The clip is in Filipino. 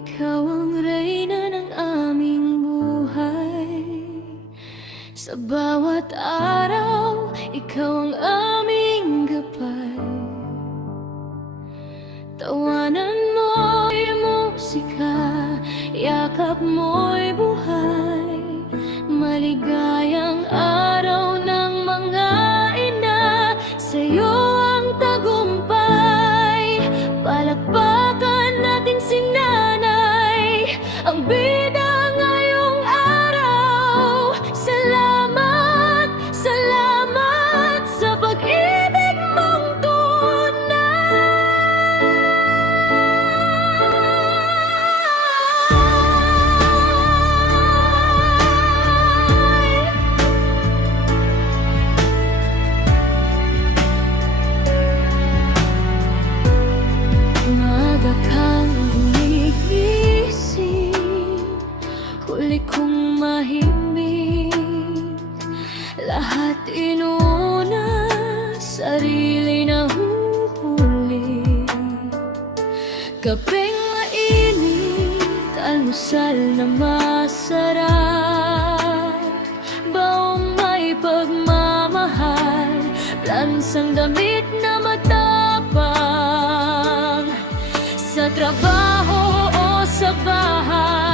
ikaw ang reyna ng aming buhay. Sa bawat araw, ikaw ang aming gabay. Tawanan mo'y musika, yakap mo'y buhay. Maligayang araw ng mga ina, sa'yo ang tagumpay. Palakpakan natin si Nanay, ang bida ngayong araw. Salamat, salamat sa pag-ibig mong tunay. Umaga kang gumigising, huli kong mahimik. Lahat inuna, sarili na huhuli. Kapeng mainit, almusal na masarap. Baong may pagmamahal, plansang damit na matapang. Sa trabaho o sa bahay,